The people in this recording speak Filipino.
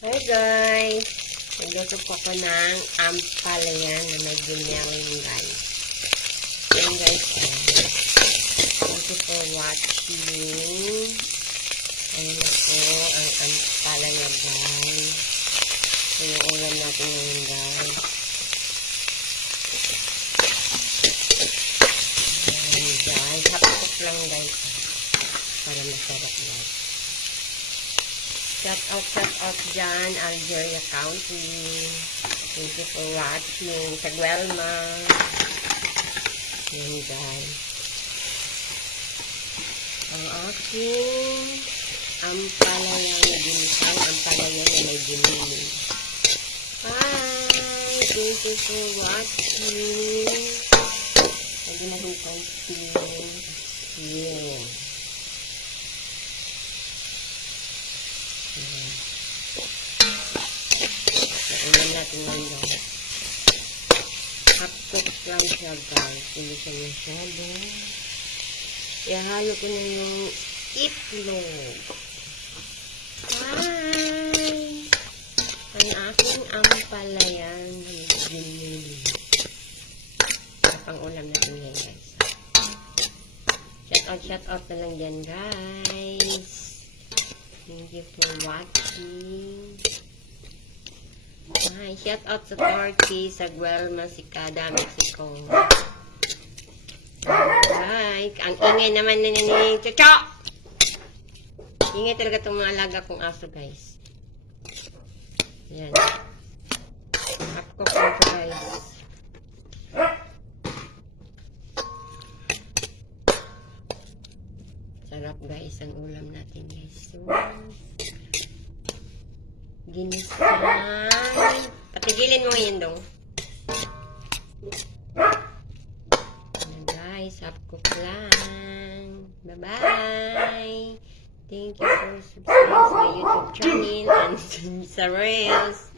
Hi guys! Nagluto po ako ng ampalaya na may ginelling guys. Ayan guys, thank you for watching. Ayan na po ang ampalaya guys. So yung ulam natin ngayon guys. Ayan guys, hapok lang guys. Para masarap guys. Shout out dyan, Algeria County. Thank you for watching. Sa Guelma. Yan guys. Ang aking ampalaya na ginisang ampalaya na may ginili. Hi! Thank you for watching. Lagi na yung konting asin. Ulan natin ngayon guys. Half-cook lang siya guys. Hindi siya masyado. Ihalo ko na yung itlog. Hi! Ang aking ampalaya na ginili. Pang ulam natin ngayon guys. Shout out na lang dyan guys. Thank you for watching. Hi, shout out sa Turkey, sa Guelma, Cicada, Mexico. Hi, ang ingay naman na ni Chocho! Ingay talaga itong mga alaga kong aso, guys. Yan. Half-cook lang ito, guys. Sarap, guys, ang ulam natin, guys. So, ginisang. Patigilin mo ngayon dong. Ayan guys, half-cook lang. Bye-bye. Thank you for subscribing to my YouTube channel and sa Reels.